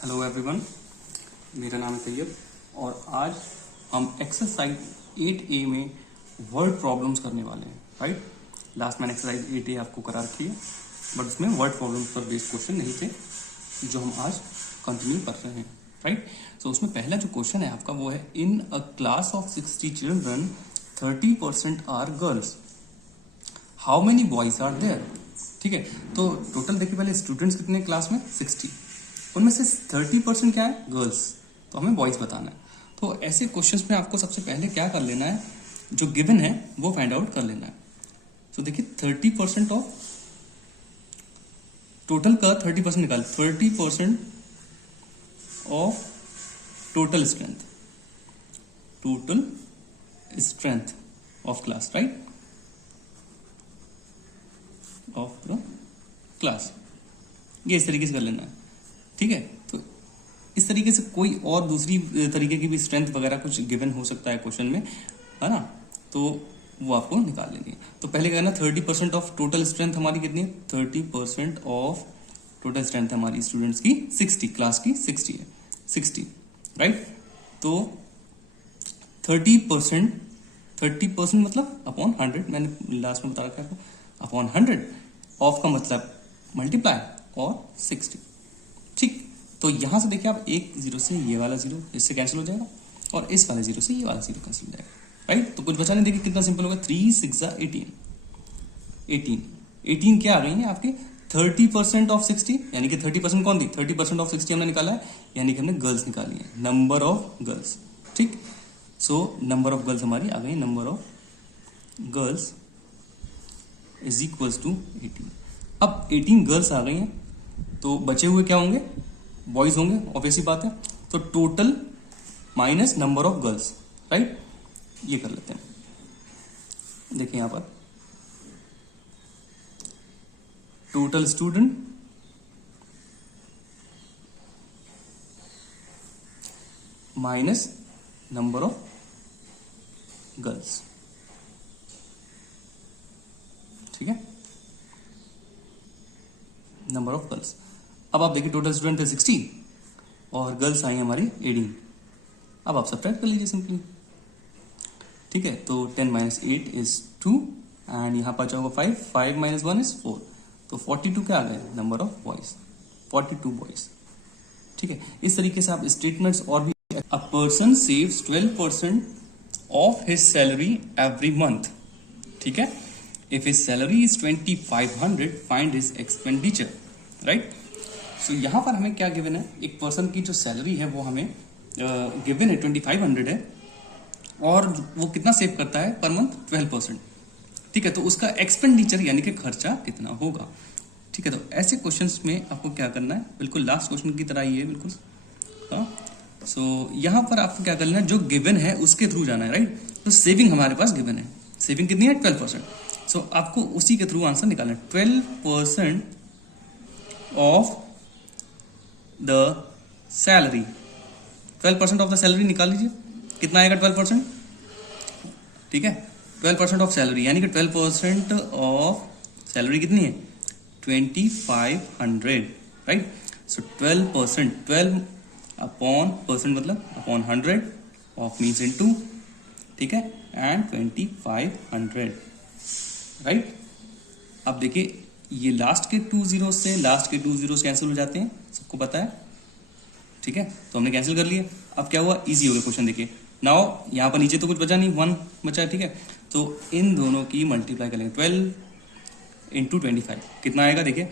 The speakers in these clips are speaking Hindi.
हेलो एवरीवन, मेरा नाम है तैयब और आज हम एक्सरसाइज 8A में वर्ड प्रॉब्लम्स करने वाले हैं। राइट, लास्ट मैंने एक्सरसाइज 8A आपको करा रखी है, बट उसमें वर्ड प्रॉब्लम्स पर बेस्ड क्वेश्चन नहीं थे जो हम आज कंटिन्यू कर रहे हैं। राइट, सो उसमें पहला जो क्वेश्चन है आपका वो है, in a class of 60 children 30% are girls, how many boys are there. ठीक है, तो टोटल देखिए पहले स्टूडेंट्स कितने क्लास में 60, उनमें से 30% क्या है गर्ल्स, तो हमें बॉयज बताना है। तो ऐसे क्वेश्चंस में आपको सबसे पहले क्या कर लेना है, जो गिवन है वो फाइंड आउट कर लेना है। तो देखिए 30% ऑफ टोटल का 30% निकाल, 30% of total strength of class, right, of the class, ये इस तरीके से कर लेना है। ठीक है, तो इस तरीके से कोई और दूसरी तरीके की भी स्ट्रेंथ वगैरह कुछ गिवन हो सकता है क्वेश्चन में, है ना, तो वो आपको निकाल लेंगे। तो पहले कहना 30% ऑफ टोटल स्ट्रेंथ हमारी कितनी है, 30% ऑफ टोटल स्ट्रेंथ हमारी स्टूडेंट्स की 60, क्लास की 60 है, 60, राइट। तो 30% मतलब अपॉन 100, मैंने लास्ट में बता रखा है आपको, अपॉन 100, ऑफ का मतलब मल्टीप्लाई और 60। ठीक, तो यहां से देखिए आप एक जीरो से ये वाला जीरो इससे कैंसिल हो जाएगा और इस वाले जीरो से ये वाला जीरो कैंसिल हो जाएगा, राइट। तो कुछ बचा नहीं, देखिए कितना सिंपल होगा, 3 6 18, 18 क्या आ गई है आपके 30% ऑफ 60, यानी कि 30% कौन थी, 30% ऑफ 60 हमने निकाला है, यानी कि हमने गर्ल्स निकाली है, नंबर ऑफ गर्ल्स। ठीक, सो नंबर ऑफ गर्ल्स हमारी आ गई, number of girls is equals to 18। अब 18 गर्ल्स आ गई हैं, तो बचे हुए क्या होंगे, बॉयज होंगे, ऑब्वियसली बात है। तो total minus number of girls, right, ये कर लेते हैं। देखिए यहां पर total student minus number of girls, ठीक है, नंबर ऑफ गर्ल्स। अब आप देखिए टोटल स्टूडेंट थे 60 और गर्ल्स आई हमारी 18। अब आप सब्ट्रैक्ट कर लीजिए सिंपली। ठीक है, तो 10 - 8 इज 2 एंड यहां पर होगा 5, 5 - 1 इज 4, तो 42 क्या आ गए, नंबर ऑफ बॉयज, 42 बॉयज। ठीक है, इस तरीके से आप स्टेटमेंट्स और भी। A person saves 12% of his salary every month. ठीक है, if his salary is 2500 find his expenditure, right. So यहां पर हमें क्या गिवन है, एक पर्सन की जो सैलरी है वो हमें गिवन है 2500 है, और वो कितना सेव करता है पर मंथ, 12%। ठीक है, तो उसका एक्सपेंडिचर यानी कि खर्चा कितना होगा। ठीक है, तो ऐसे क्वेश्चंस में आपको क्या करना है, बिल्कुल लास्ट क्वेश्चन की तरह ही है बिल्कुल। सो यहां पर आपको क्या करना है, जो गिवन है उसके थ्रू जाना है, राइट। तो सेविंग हमारे पास गिवन है, सेविंग कितनी है, 12%। सो आपको उसी के थ्रू आंसर निकालना है। 12% of the salary, 12% of the salary निकाल लीजिए, कितना आएगा 12%। ठीक है, 12% ऑफ सैलरी यानी कि 12% ऑफ सैलरी कितनी है, 2500, राइट। सो 12%, 12 अपॉन परसेंट मतलब अपॉन 100, ऑफ मीन्स इनटू, ठीक है, एंड 2500, राइट। अब देखिए ये लास्ट के 2 जीरो से लास्ट के 2 जीरो कैंसिल हो जाते हैं, सबको पता है। ठीक है, तो हमने कैंसिल कर लिए। अब क्या हुआ, इजी हो गया क्वेश्चन। देखिए नाउ यहां पर नीचे तो कुछ बचा नहीं, 1 बचा है। ठीक है, तो इन दोनों की मल्टीप्लाई करेंगे, 12 इंटू 25 कितना आएगा, देखिए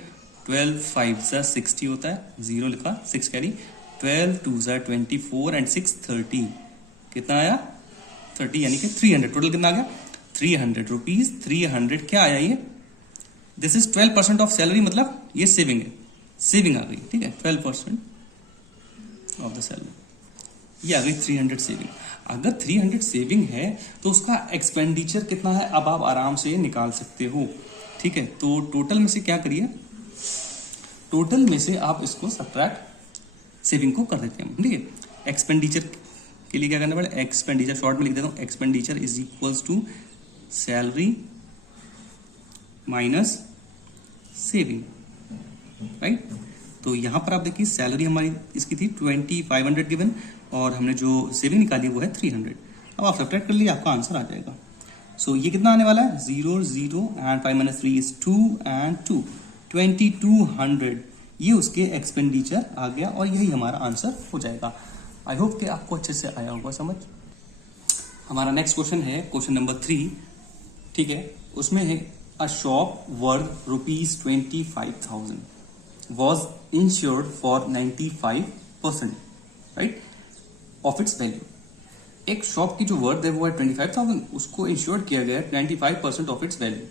12 5 सा 60 होता है, 0 लिखा, 6 कैरी, 12 2 सा 24 एंड 6 30, कितना आया 30, यानी कि 300। टोटल कितना आ गया, 300 रुपीज, 300 क्या आया ये, दिस इज 12% ऑफ सैलरी, मतलब ये सेविंग है, सेविंग आ गई। ठीक है, 12% ऑफ द सैलरी, ये आ गई 300 सेविंग। अगर 300 सेविंग है तो उसका एक्सपेंडिचर कितना है, अब आप आराम से निकाल सकते हो। ठीक है, तो टोटल में से क्या करिए, टोटल में से आप इसको सब्ट्रैक्ट सेविंग को कर देते हैं। ठीक है, एक्सपेंडिचर के लिए क्या करना पड़ेगा, एक्सपेंडिचर शॉर्ट में लिख देता हूं, expenditure is equals to salary minus saving, right. तो यहाँ पर आप देखिए सैलरी हमारी इसकी थी 2500 गिवन और हमने जो सेविंग निकाली वो है 300। अब आप सब्ट्रैक्ट कर लिए, आपका आंसर आ जाएगा। सो ये कितना आने वाला है 0 0 एंड 5 - 3 इज 2 एंड 2 2200। ये उसके एक्सपेंडिचर आ गया और यही हमारा आंसर हो जाएगा। आई होप कि आपको अच्छे से आया होगा समझ। हमारा नेक्स्ट क्वेश्चन है क्वेश्चन नंबर 3, ठीक है। उसमें है a shop worth ₹25,000 was insured for 95%, right, of its value. एक शॉप की जो वर्थ है वो है 25,000, उसको इंश्योर्ड किया गया है 95% ऑफ इट्स वैल्यू।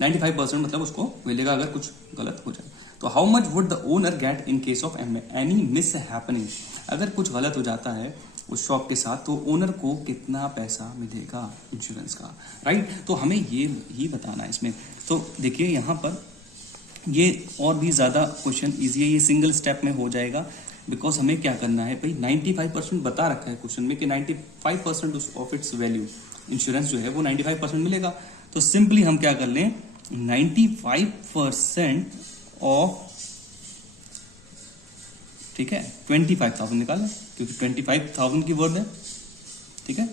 95% मतलब उसको मिलेगा अगर कुछ गलत हो जाए। तो how much would the owner get in case of any miss happening, अगर कुछ गलत हो जाता है उस शॉप के साथ तो ओनर को कितना पैसा मिलेगा इंश्योरेंस का, राइट। तो हमें ये ही बताना है इसमें। तो देखिए यहाँ पर ये और भी ज़्यादा क्वेश्चन ईजी है, ये सिंगल स्टेप में हो जाएगा। बिकॉज हमें क्या करना है भाई, 95% बता रखा है क्वेश्चन में कि 95% ऑफ इट्स वैल्यू इंश्योरेंस जो है वो 95% मिलेगा। तो सिंपली हम क्या कर लें, 95% ऑफ, ठीक है, 25,000 निकाल लें क्योंकि 25,000 की वर्ड है, ठीक है,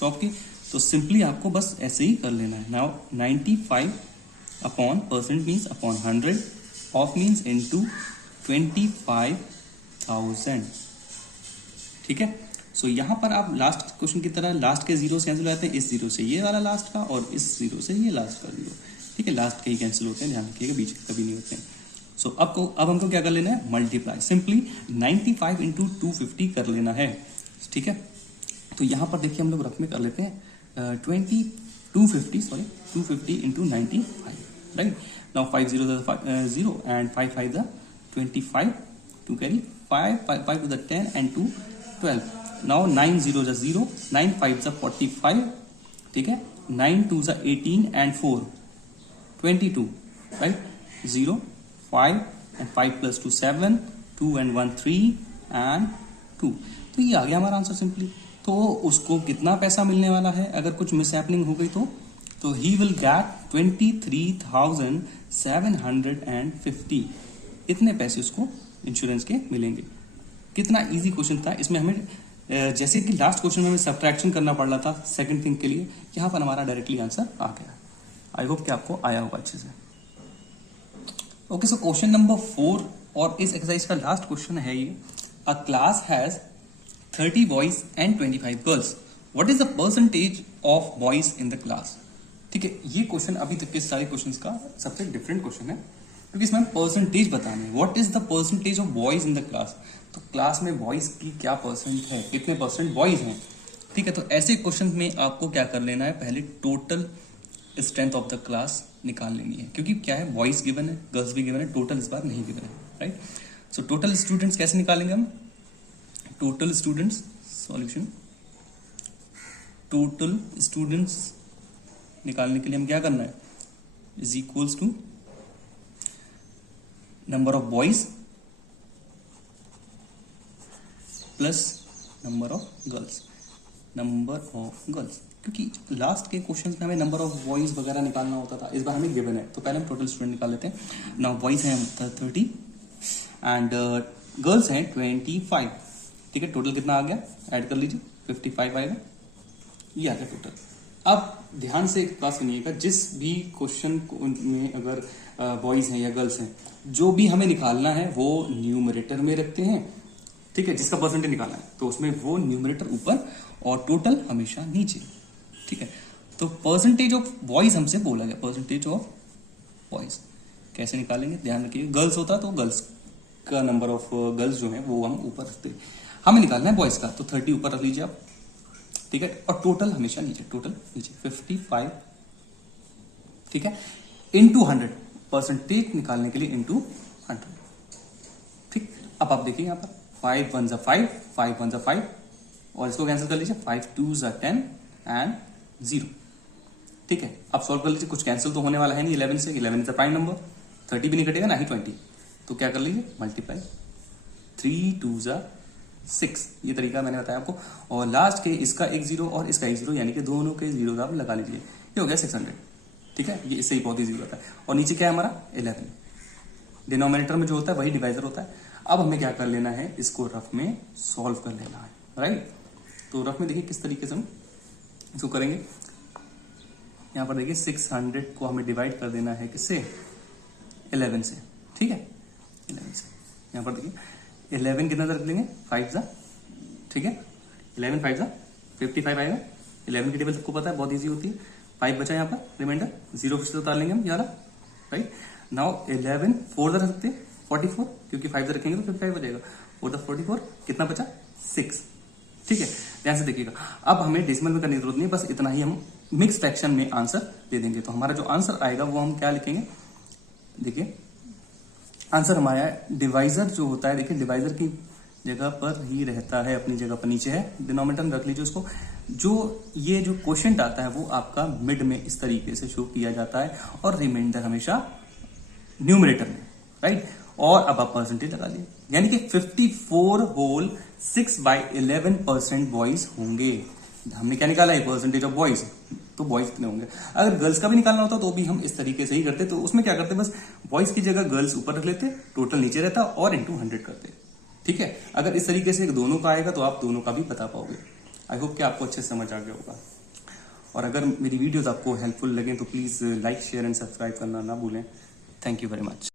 शॉप की। तो सिंपली आपको बस ऐसे ही कर लेना है। Now 95 upon percent means upon 100 of means into 25,000, ठीक है। सो यहां पर आप लास्ट क्वेश्चन की तरह लास्ट के जीरो कैंसिल हो जाते हैं, इस जीरो से ये वाला लास्ट का और इस जीरो से ये लास्ट का जीरो, ठीक है। लास्ट के ही कैंसिल होते हैं, ध्यान रखिएगा, बीच के कभी नहीं होते हैं। सो अब हमको क्या कर लेना है, मल्टीप्लाई, सिंपली 95 इंटू 250 कर लेना है, ठीक है। तो यहां पर देखिए हम लोग रफ में कर लेते हैं 250 into 95, right. Now 5 0 0 and 5 5 25, 2 carry 5 5 to the 10 and 2 12। Now 9 0 0, 9 5 45, ठीक है, 9 2 18 and 4 22, right. 0 5 and 5 plus 2 7, 2 and 1 3 and 2। तो ये आ गया हमारा आंसर सिंपली। तो उसको कितना पैसा मिलने वाला है अगर कुछ मिस हैपनिंग हो गई तो ही विल गेट 23,750। इतने पैसे उसको इंश्योरेंस के मिलेंगे। कितना इजी क्वेश्चन था। इसमें हमें जैसे कि लास्ट क्वेश्चन में हमें सब्ट्रैक्शन करना पड़ रहा था सेकंड थिंग के लिए, यहाँ पर हमारा डायरेक्टली आंसर आ गया। आई होप कि आपको आया होगा अच्छे से। ओके, सो क्वेश्चन नंबर 4 और इस एक्सरसाइज का लास्ट क्वेश्चन है ये। अ class has 30 boys and 25 girls, what is the percentage of boys in the class. ठीक है, ये क्वेश्चन अभी तक के सारे क्वेश्चंस का सबसे डिफरेंट क्वेश्चन है क्योंकि इसमें परसेंटेज बताना है। What is the percentage of boys in the class, तो क्लास में बॉयज की क्या परसेंट है, कितने परसेंट बॉयज हैं। ठीक है, तो ऐसे क्वेश्चन में आपको क्या कर लेना है, पहले total strength of the class निकाल लेनी है क्योंकि क्या है, बॉयज गिवन है, गर्ल्स भी गिवन है, टोटल इस बार नहीं गिवन है, राइट। सो टोटल स्टूडेंट्स कैसे निकालेंगे हम, total students solution, total students निकालने के लिए हम क्या करना है, is equals to number of boys plus number of girls, number of girls, क्योंकि लास्ट के क्वेश्चन में हमें नंबर ऑफ बॉयज वगैरह निकालना होता था, इस बार हमें गिवन है तो पहले हम टोटल स्टूडेंट निकाल लेते हैं। नाउ बॉयज हैं 30 एंड गर्ल्स हैं 25। ठीक है, टोटल कितना आ गया, ऐड कर लीजिए, 55 आएगा, ये आ गया टोटल। अब ध्यान से एक बात सुनिएगा, जिस भी क्वेश्चन में अगर बॉयज हैं या गर्ल्स हैं, जो भी हमें निकालना है वो न्यूमरेटर में रखते हैं। ठीक है, जिसका परसेंटेज निकालना है तो उसमें वो न्यूमरेटर ऊपर और टोटल हमेशा नीचे। ठीक है, तो परसेंटेज ऑफ बॉयज हमसे बोला गया, परसेंटेज ऑफ बॉयज कैसे निकालेंगे, ध्यान रखिए। गर्ल्स होता तो गर्ल्स का नंबर ऑफ गर्ल्स जो है वो हम ऊपर रखते हैं, हमें निकालना है बॉयज का, तो 30 ऊपर रख लीजिए आप। ठीक है, और टोटल हमेशा नीचे, टोटल नीचे 55। ठीक है, इंटू 100, परसेंटेज निकालने के लिए इंटू 100। ठीक, अब आप देखिए यहाँ पर 5 1 जा 5, 5 1 जा 5 और इसको कैंसिल कर लीजिए, 5 2 जा 10 एंड 0। ठीक है, अब सॉल्व कर लीजिए, कुछ कैंसिल तो होने वाला है नहीं 11 से, 11 इज द प्राइम नंबर, 30 भी नहीं कटेगा ना ही 20, तो क्या कर लीजिए, मल्टीप्लाई, 3 2 जा 6, ये तरीका मैंने बताया आपको। और लास्ट के इसका एक 0 और इसका एक 0, यानी कि दोनों के 0 आप लगा लीजिए, ये हो गया 600। ठीक है, ये इससे ही बहुत ईजी होता है। और नीचे क्या है हमारा 11। डिनोमिनेटर में जो होता है वही डिवाइजर होता है। अब हमें क्या कर लेना है, इसको रफ में सॉल्व कर लेना है, राइट। तो रफ में देखिए किस तरीके से हम इसको करेंगे। यहाँ पर देखिए 600 को हमें डिवाइड कर देना है किससे, 11 से, ठीक है, 11 से। यहाँ पर देखिए 11 कितना रख लेंगे, 5 जा, ठीक है, 11 5 जा 55 आएगा। 11 की टेबल सबको पता है, बहुत ईजी होती है। 5 बचा यहाँ पर रिमाइंडर, 0 फिर से उतार लेंगे हम यार, राइट। नाउ 11 4 रख सकते हैं 44, क्योंकि 5 रखेंगे तो 55 हो जाएगा। 4 44 कितना बचा, 6, ठीक है। ध्यान से देखिएगा, अब हमें डेसिमल में करने की जरूरत नहीं, बस इतना ही हम मिक्स फ्रैक्शन में आंसर दे देंगे। तो हमारा जो आंसर आएगा वो हम क्या लिखेंगे, देखिए आंसर हमारा डिवाइजर जो होता है, देखिए डिवाइजर की जगह पर ही रहता है, अपनी जगह पर नीचे है, डिनोमिनेटर में रख लीजिए उसको। जो ये जो क्वोशिएंट आता है वो आपका मिड में इस तरीके से शो किया जाता है और रिमाइंडर हमेशा न्यूमरेटर में, राइट। और अब आप परसेंटेज लगा दिए, यानी कि 54 होल 6/11% बॉयज होंगे। हमने क्या निकाला है, परसेंटेज ऑफ बॉयज, तो बॉयज कितने होंगे। अगर गर्ल्स का भी निकालना होता तो भी हम इस तरीके से ही करते, तो उसमें क्या करते, बस बॉयज की जगह गर्ल्स ऊपर रख लेते, टोटल नीचे रहता और इंटू 100 करते, ठीक है। अगर इस तरीके से दोनों का आएगा तो आप दोनों का भी बता पाओगे। आई होप कि आपको अच्छे से समझ आ गया होगा। और अगर मेरी वीडियोस आपको हेल्पफुल लगे तो please like share and subscribe करना ना भूलें। Thank you very much.